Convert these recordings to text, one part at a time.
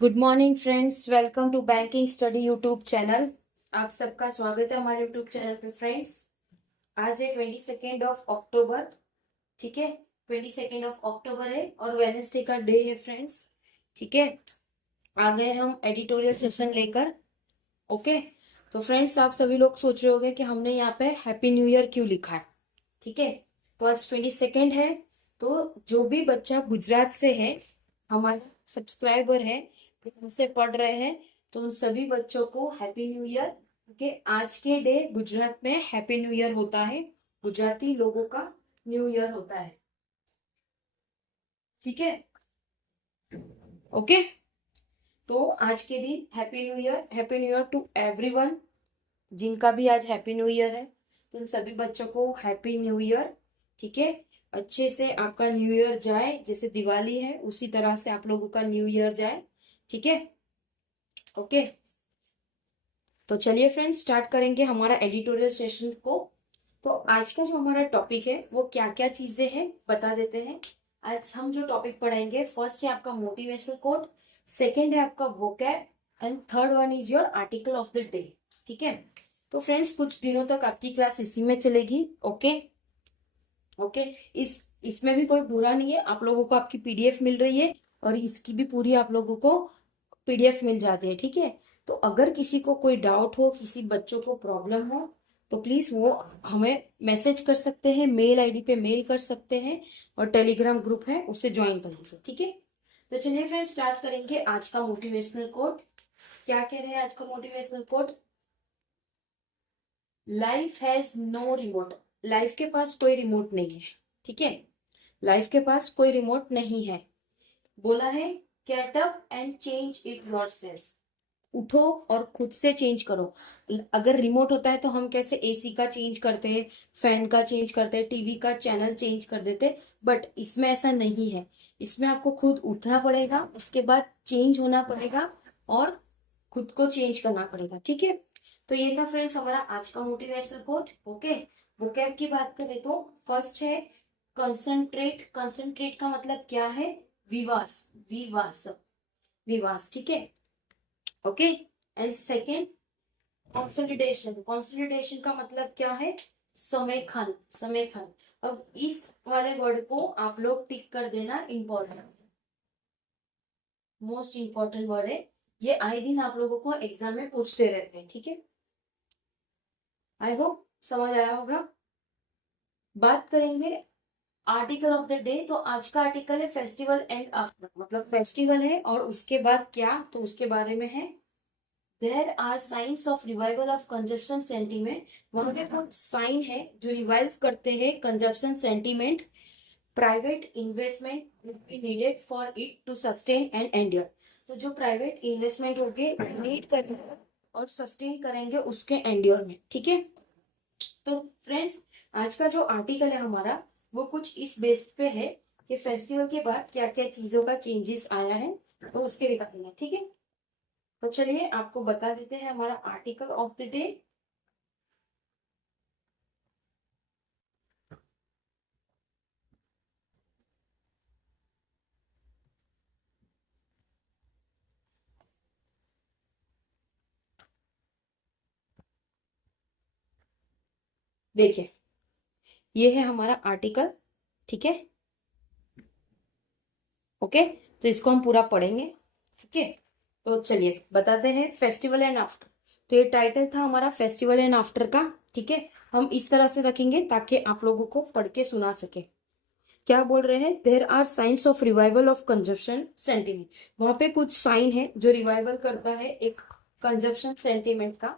Good morning friends, welcome to banking study YouTube channel. आप सबका स्वागत है हमारे यूट्यूब चैनल पे फ्रेंड्स। आज है 22 अक्टूबर। ठीक है, 22 अक्टूबर है और वेडनेसडे का डे है फ्रेंड्स। ठीक है, आ गए हम एडिटोरियल सेशन लेकर। ओके, तो फ्रेंड्स आप सभी लोग सोच रहे होंगे कि हमने यहाँ पे हैप्पी न्यू ईयर क्यों लिखा है। ठीक है, तो आज 22 है, तो जो भी बच्चा गुजरात से है, हमारा सब्सक्राइबर है, हमसे पढ़ रहे हैं, तो उन सभी बच्चों को हैप्पी न्यू ईयर। क्योंकि आज के डे गुजरात में हैप्पी न्यू ईयर होता है, गुजराती लोगों का न्यू ईयर होता है। ठीक है, ओके। तो आज के दिन happy new year, happy new year to everyone. जिनका भी आज हैप्पी न्यू ईयर है, तो उन सभी बच्चों को हैप्पी न्यू ईयर। ठीक है, अच्छे से आपका न्यू ईयर जाए, जैसे दिवाली है उसी तरह से आप लोगों का न्यू ईयर जाए। ठीक है, ओके। तो चलिए फ्रेंड्स, स्टार्ट करेंगे हमारा एडिटोरियल सेशन को। तो आज का जो हमारा टॉपिक है वो क्या क्या चीजें हैं बता देते हैं। आज हम जो टॉपिक पढ़ेंगे, फर्स्ट है आपका मोटिवेशनल कोट, सेकंड है आपका vocab, and third one is your article of the day. ठीक है, तो फ्रेंड्स कुछ दिनों तक आपकी क्लास इसी में चलेगी। ओके ओके, इसमें भी कोई बुरा नहीं है, आप लोगों को आपकी पीडीएफ मिल रही है और इसकी भी पूरी आप लोगों को पीडीएफ मिल जाती है। ठीक है, तो अगर किसी को कोई डाउट हो, किसी बच्चों को प्रॉब्लम हो, तो प्लीज वो हमें मैसेज कर सकते हैं, मेल आईडी पे मेल कर सकते हैं, और टेलीग्राम ग्रुप है उसे ज्वाइन कर लीजिए। ठीक है, तो चलिए फ्रेंड्स स्टार्ट करेंगे आज का मोटिवेशनल कोट। क्या कह रहे हैं आज का motivational quote? Life has know remote. Life के पास कोई रिमोट नहीं है। ठीक है, लाइफ के पास कोई रिमोट नहीं है। बोला है get up and change it yourself. उठो और खुद से चेंज करो। अगर रिमोट होता है तो हम कैसे एसी का चेंज करते हैं, फैन का चेंज करते हैं, टीवी का चैनल चेंज कर देते, बट इसमें ऐसा नहीं है। इसमें आपको खुद उठना पड़ेगा, उसके बाद चेंज होना पड़ेगा और खुद को चेंज करना पड़ेगा। ठीक है, तो ये था फ्रेंड्स हमारा आज का मोटिवेशनल कोट। ओके, वोकैब की बात करें तो फर्स्ट है कंसंट्रेट। कंसंट्रेट का मतलब क्या है? विवास, विवास, विवास। ठीक है, okay. And second consolidation. Consolidation का मतलब क्या है? समेखन, समेखन। अब इस वाले वर्ड को आप लोग टिक कर देना, इंपॉर्टेंट, मोस्ट इंपॉर्टेंट वर्ड है ये। आए दिन आप लोगों को एग्जाम में पूछते रहते हैं। ठीक है, आई होप समझ आया होगा। बात करेंगे आर्टिकल ऑफ द डे। तो आज का आर्टिकल है फेस्टिवल एंड आफ्टर, मतलब फेस्टिवल है और उसके बाद क्या, तो उसके बारे में है। There are signs of revival of consumption sentiment. वहां पे कुछ साइन है जो रिवाइव करते हैं consumption sentiment. Private investment will be needed for it to sustain and endure. तो जो प्राइवेट इन्वेस्टमेंट होंगे नीड करेंगे और सस्टेन करेंगे उसके एंड्योर में। ठीक है, तो फ्रेंड्स आज का जो आर्टिकल है हमारा वो कुछ इस बेस पे है कि फेस्टिवल के बाद क्या क्या चीजों का चेंजेस आया है, तो उसके रिगार्डिंग है। ठीक है, तो चलिए आपको बता देते हैं हमारा आर्टिकल ऑफ द डे। देखिए, ये है हमारा आर्टिकल। ठीक है, ओके, तो इसको हम पूरा पढ़ेंगे। ठीक है, तो चलिए बताते हैं फेस्टिवल एंड आफ्टर। तो ये टाइटल था हमारा फेस्टिवल एंड आफ्टर का। ठीक है, हम इस तरह से रखेंगे ताकि आप लोगों को पढ़ के सुना सके। क्या बोल रहे हैं? There are signs of revival of consumption sentiment. वहां पे कुछ साइन है जो रिवाइवल करता है एक कंजप्शन सेंटीमेंट का।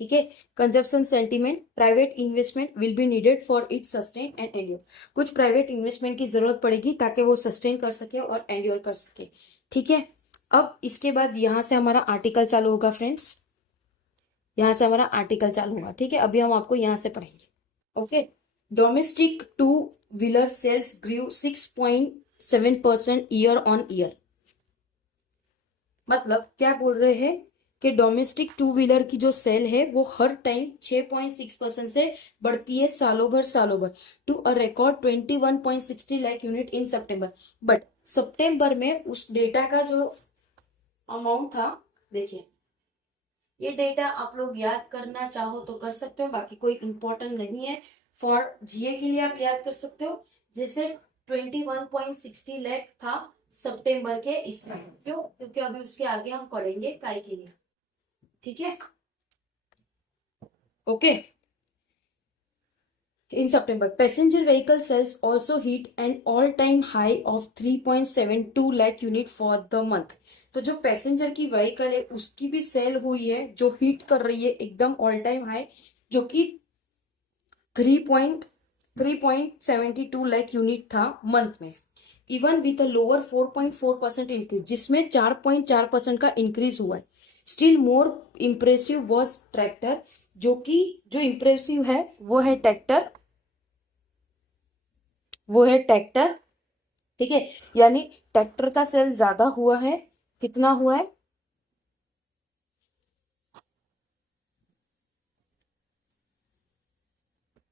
ठीक है, consumption sentiment, private investment will be needed for it sustain and endure. कुछ प्राइवेट इन्वेस्टमेंट की जरूरत पड़ेगी ताकि वो सस्टेन कर सके और एंड्योर कर सके। ठीक है, अब इसके बाद यहां से हमारा आर्टिकल चालू होगा फ्रेंड्स, यहाँ से हमारा आर्टिकल चालू होगा। ठीक है, अभी हम आपको यहाँ से पढ़ेंगे। Okay, domestic two wheeler sales grew 6.7% year on year. मतलब क्या बोल रहे हैं कि डोमेस्टिक टू व्हीलर की जो सेल है वो हर टाइम 6.6% से बढ़ती है, सालों भर सालों भर, to a record 21.60 lakh unit in September. But सितंबर में उस डेटा का जो अमाउंट था, देखिए ये डेटा आप लोग याद करना चाहो तो कर सकते हो, बाकी कोई इंपॉर्टेंट नहीं है। फॉर जीए के लिए आप याद कर सकते हो, जैसे 21.60 लाख था सितंबर के इसमें, क्यों? क्योंकि अभी उसके आगे हम पढ़ेंगे काय के लिए, ठीक है? Okay. In September, passenger vehicle sales also hit an all-time high of 3.72 lakh unit for the month. तो जो पैसेंजर की व्हीकल है उसकी भी सेल हुई है, जो हिट कर रही है एकदम ऑल टाइम हाई, जो कि 3.72 लाख यूनिट था मंथ में, even with a lower 4.4% increase, जिसमें 4.4% का इंक्रीज हुआ है। Still more impressive was tractor, जो इम्प्रेसिव है वो है ट्रैक्टर, वो है ट्रैक्टर, ठीक है? यानी ट्रैक्टर का सेल ज्यादा हुआ है, कितना हुआ है?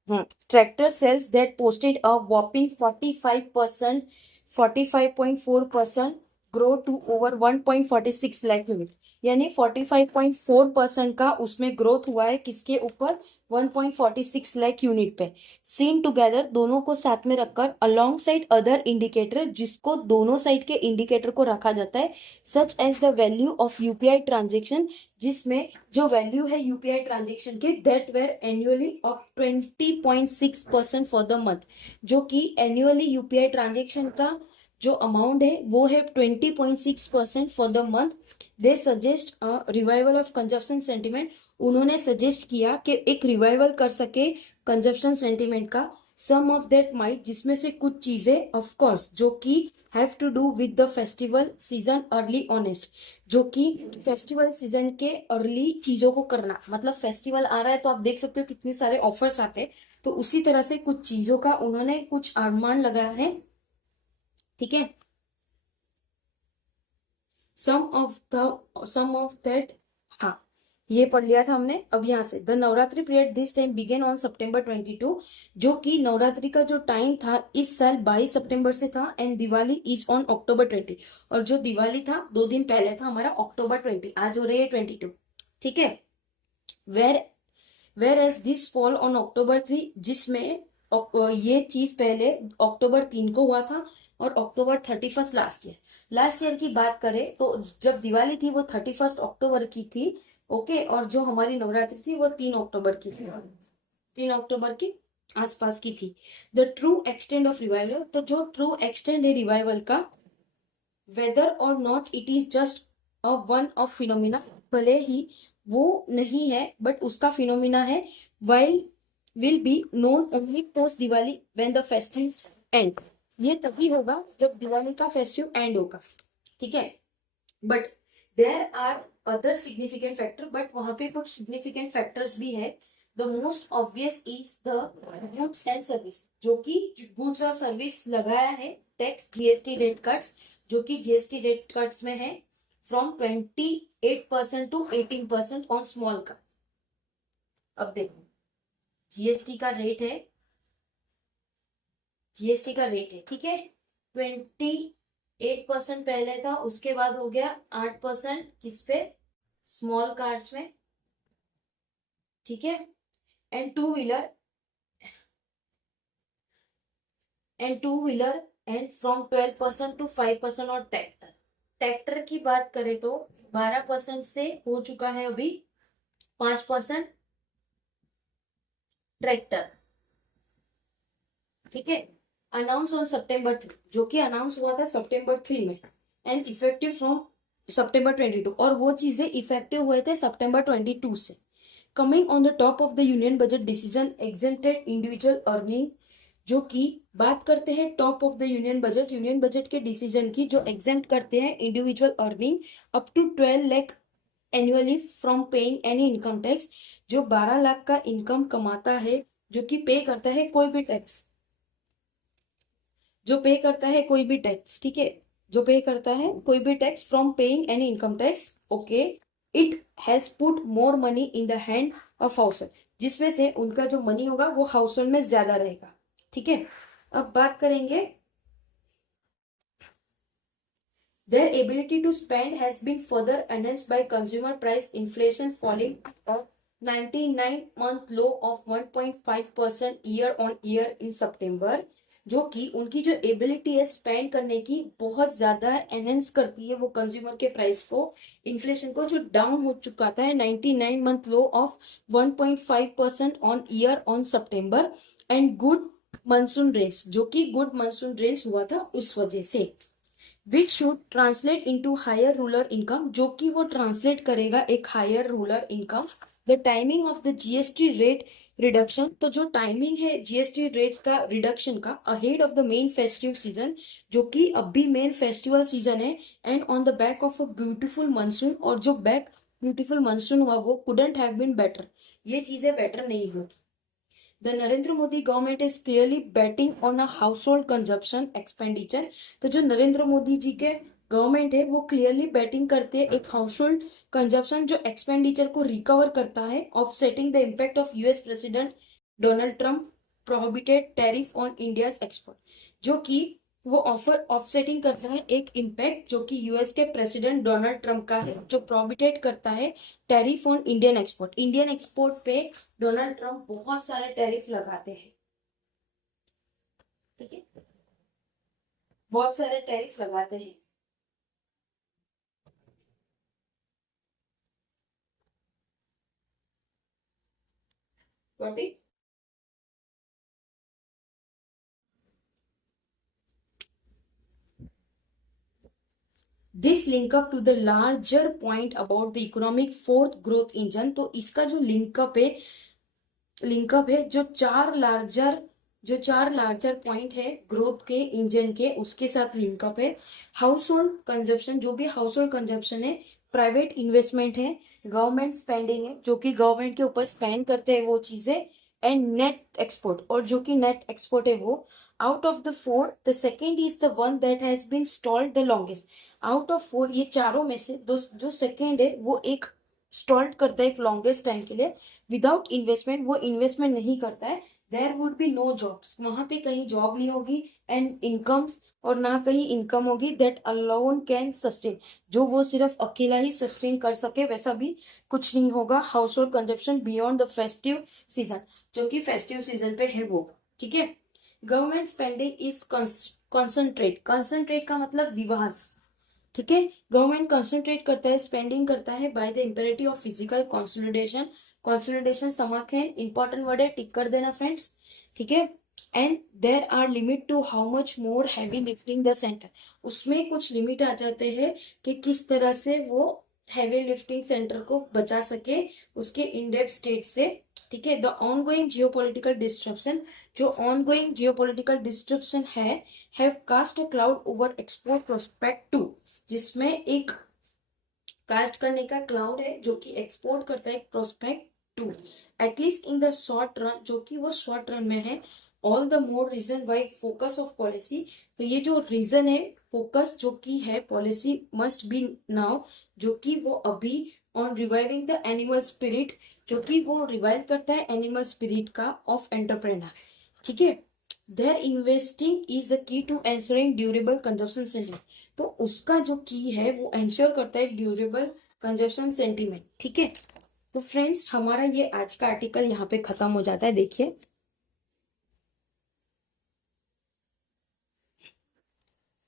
Tractor sales that posted a whopping 45%, 45.4% grow to over 1.46 lakh unit, यानी 45.4% का उसमें ग्रोथ हुआ है, किसके ऊपर? 1.46 लाख यूनिट पे। सीन टुगेदर, दोनों को साथ में रखकर, अलोंग साइड अदर इंडिकेटर, जिसको दोनों साइड के इंडिकेटर को रखा जाता है, such as the value of UPI transaction, जिसमें जो वैल्यू है यूपीआई ट्रांजेक्शन के, that were annually of 20.6% for the month, जो कि एनुअली यूपीआई ट्रांजेक्शन का जो अमाउंट है वो है 20.6% for the month. They suggest revival of consumption sentiment, उन्होंने सजेस्ट किया कि एक रिवाइवल कर सके कंजप्शन सेंटिमेंट का। सम ऑफ दैट माइट, जिसमें से कुछ चीजें ऑफ कोर्स जो कि have to do with the festival season early onset, जो कि फेस्टिवल सीजन के अर्ली चीजों को करना, मतलब फेस्टिवल आ रहा है तो आप देख सकते हो कितने सारे ऑफर्स आते हैं, तो उसी तरह से कुछ चीजों का उन्होंने कुछ अनुमान लगाया है, ठीक है? सम ऑफ दैट, हाँ ये पढ़ लिया था हमने। अब यहाँ से the Navratri period this time began on September 22, जो कि नवरात्रि का जो टाइम था इस साल 22 सितंबर से था, and Diwali is on October 20, और जो दिवाली था 2 दिन पहले था हमारा October 20, आज हो रही है 22, ठीक है? Where whereas this fall on October 3, जिसमें ये चीज पहले October 3 को हुआ था, और October 31 लास्ट ईयर की बात करें तो जब दिवाली थी वो 31 अक्टूबर की थी, ओके, और जो हमारी नवरात्रि थी वो 3 अक्टूबर की थी, 3 अक्टूबर की आसपास की थी। The true extend of revival, तो जो ट्रू एक्सटेंड है रिवाइवल का, वेदर और not it is just a one of phenomena, भले ही वो नहीं है बट उसका फिनोमिना है, while will be known only post Diwali when the festive and, ये तभी होगा जब दिवाली का फेस्टिव एंड होगा, ठीक है? But there are other significant factor, but वहां पे कुछ सिग्निफिकेंट फैक्टर्स भी है। The most obvious is the goods and service, जो कि गुड्स और सर्विस लगाया है टैक्स जीएसटी रेट कट्स, जो कि जीएसटी रेट कट्स में है फ्रॉम 28% टू 18% ऑन स्मॉल का। अब देखो जीएसटी का रेट है, जीएसटी का रेट है, ठीक है? 28% पहले था, उसके बाद हो गया 8% किस पे? स्मॉल कार्स में, ठीक है? And two wheeler and from 12% to 5% और ट्रैक्टर। ट्रैक्टर की बात करें तो 12% से हो चुका है अभी 5% ट्रैक्टर, ठीक है? अनाउंस ऑन September 3, जो कि अनाउंस हुआ था September 3 में, एंड इफेक्टिव फ्रॉम September 22, और वो चीजें इफेक्टिव हुए थे September 22 से। Coming on the top of the union budget decision exempted individual earning, जो कि बात करते हैं top of the union budget के डिसीजन की, जो एग्जेंट करते हैं individual earning up to 12 lakh annually from paying any income tax, जो 12 लाख का इनकम कमाता है, जो कि पे करता है कोई भी टैक्स, जो पे करता है कोई भी टैक्स, ठीक है? जो पे करता है कोई भी tax from paying any income tax, okay, it has put more money in the hand of house, जिसमें से उनका जो मनी होगा वो हाउस होल्ड में ज्यादा रहेगा, ठीक है? अब बात करेंगे Their ability to spend has been further enhanced by consumer price inflation falling a 99-month low of 1.5% year on year in September, जो कि उनकी जो एबिलिटी है स्पेंड करने की बहुत ज्यादा एनहेंस करती है वो कंज्यूमर के प्राइस को, इन्फ्लेशन को, जो डाउन हो चुका था 99 month low of 1.5% on year on सितंबर, एंड गुड मानसून रेस, जो कि गुड मानसून रेस हुआ था उस वजह से, which should translate into higher rural income, जो कि वो ट्रांसलेट करेगा एक higher rural income. The timing of the GST rate reduction, तो जो टाइमिंग है जीएसटी रेट का रिडक्शन का ahead of the main festive season, जो कि अभी मेन फेस्टिवल सीजन है, and on the back of a beautiful monsoon, और जो बैक ब्यूटीफुल मानसून हुआ वो कुडंट हैव बीन बेटर, ये चीजें बेटर नहीं होगी। The Narendra Modi government is clearly betting on a household consumption expenditure. तो जो नरेंद्र मोदी जी के गवर्नमेंट है वो क्लियरली बैटिंग करते हैं एक हाउस होल्ड कंजप्शन जो एक्सपेंडिचर को रिकवर करता है, offsetting the impact of US president Donald Trump prohibited tariff on India's export, जो कि वो ऑफर ऑफसेटिंग करता है एक इम्पैक्ट जो कि यूएस के प्रेसिडेंट डोनाल्ड ट्रम्प का है, जो प्रोहिबिटेट करता है tariff on Indian export. Indian export पे डोनाल्ड ट्रम्प बहुत सारे टैरिफ लगाते हैं, ठीक है, बहुत सारे टैरिफ लगाते हैं। Got it? This link up to the larger point about the economic fourth growth engine, तो इसका जो लिंकअप है जो चार लार्जर पॉइंट है ग्रोथ के इंजन के, उसके साथ लिंकअप है। हाउस होल्ड कंजप्शन, जो भी हाउस होल्ड कंजप्शन है, प्राइवेट इन्वेस्टमेंट है, गवर्नमेंट स्पेंडिंग है, जो कि गवर्नमेंट के ऊपर स्पेंड करते हैं वो चीजें, एंड नेट एक्सपोर्ट, और जो कि नेट एक्सपोर्ट है वो out of the four the second is the one that has been stalled the longest. Out of four, ये चारों में से जो सेकेंड है वो एक स्टॉल्ड करता है एक लॉन्गेस्ट टाइम के लिए, विदाउट इन्वेस्टमेंट, वो इन्वेस्टमेंट नहीं करता है, there would be no jobs, वहां पे कहीं जॉब नहीं होगी, एंड इनकम्स, और ना कहीं इनकम होगी दैट अलोन कैन सस्टेन, जो वो सिर्फ अकेला ही सस्टेन कर सके, वैसा भी कुछ नहीं होगा house hold consumption beyond the festive season, जो कि फेस्टिव सीजन पे है वो, ठीक है। गवर्नमेंट स्पेंडिंग इज कंसंट्रेट का मतलब विवास, ठीक है, गवर्नमेंट कंसंट्रेट करता है, स्पेंडिंग करता है by the imperative of fiscal consolidation, consolidation समाक है, इंपॉर्टेंट वर्ड है, टिक कर देना फ्रेंड्स, ठीक है। And there are limit to how much more heavy lifting the centre, उसमें कुछ लिमिट आ जाते हैं कि किस तरह से वो हैवी लिफ्टिंग सेंटर को बचा सके उसके इनडेप्थ स्टेट से, ठीक है। द ऑनगोइंग जियोपॉलिटिकल डिस्ट्रप्शन, जो ऑनगोइंग जियोपॉलिटिकल डिस्ट्रप्शन है, have cast a cloud over export prospect too, जिसमें एक कास्ट करने का क्लाउड है जो कि एक्सपोर्ट करता है prospect too, at least in the short run, जो कि वो शॉर्ट रन में है। All the more reason why focus of policy, तो ये जो रीजन है फोकस जो कि है पॉलिसी मस्ट बी नाउ, जो कि वो अभी on reviving the animal spirit, जो कि वो रिवाइव करता है एनिमल स्पिरिट का ऑफ एंटरप्रेनर, ठीक है। Their investing is the key to ensuring durable consumption sentiment, तो उसका जो की है वो एंश्योर करता है ड्यूरेबल कंजप्शन सेंटिमेंट, ठीक है। तो फ्रेंड्स हमारा ये आज का आर्टिकल यहाँ पे खत्म हो जाता है। देखिए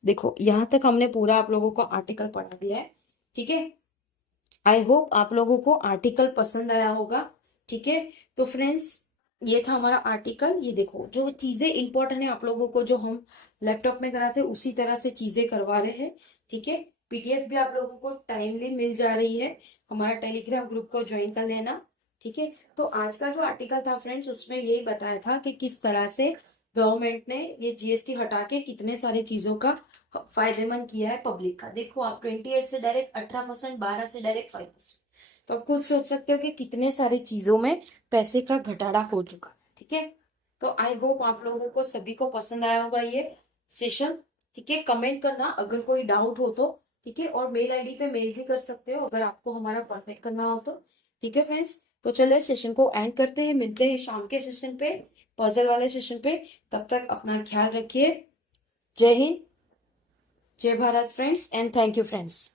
देखो यहाँ तक हमने पूरा आप लोगों को आर्टिकल पढ़ा दिया है, ठीक है। आई होप आप लोगों को आर्टिकल पसंद आया होगा, ठीक है। तो फ्रेंड्स ये था हमारा आर्टिकल, ये देखो जो चीजें इंपॉर्टेंट है आप लोगों को जो हम लैपटॉप में कराते हैं उसी तरह से चीजें करवा रहे हैं, ठीक है। पीडीएफ भी आप लोगों को टाइमली मिल जा रही है, हमारा टेलीग्राम ग्रुप को ज्वाइन कर लेना, ठीक है। तो आज का जो आर्टिकल था फ्रेंड्स उसमें यही बताया था कि किस तरह से गवर्नमेंट ने ये जीएसटी हटा के कितने सारी चीजों का फायदेमंद किया है पब्लिक का। देखो आप 28 से डायरेक्ट 18%, 12 से डायरेक्ट 5%, तो आप खुद सोच सकते हो कि कितने सारी चीजों में पैसे का घटाड़ा हो चुका, ठीक है। तो आई होप आप लोगों को सभी को पसंद आया होगा ये सेशन, ठीक है। कमेंट करना अगर कोई डाउट हो तो, ठीक है, और मेल आईडी पे मेल भी कर सकते हो अगर आपको हमारा कॉन्टेक्ट करना हो तो, ठीक है फ्रेंड्स। तो चलिए सेशन को एंड करते हैं, मिलते हैं शाम के सेशन पे, पजल वाले सेशन पे। तब तक अपना ख्याल रखिए। जय हिंद, जय Bharat friends and thank you friends.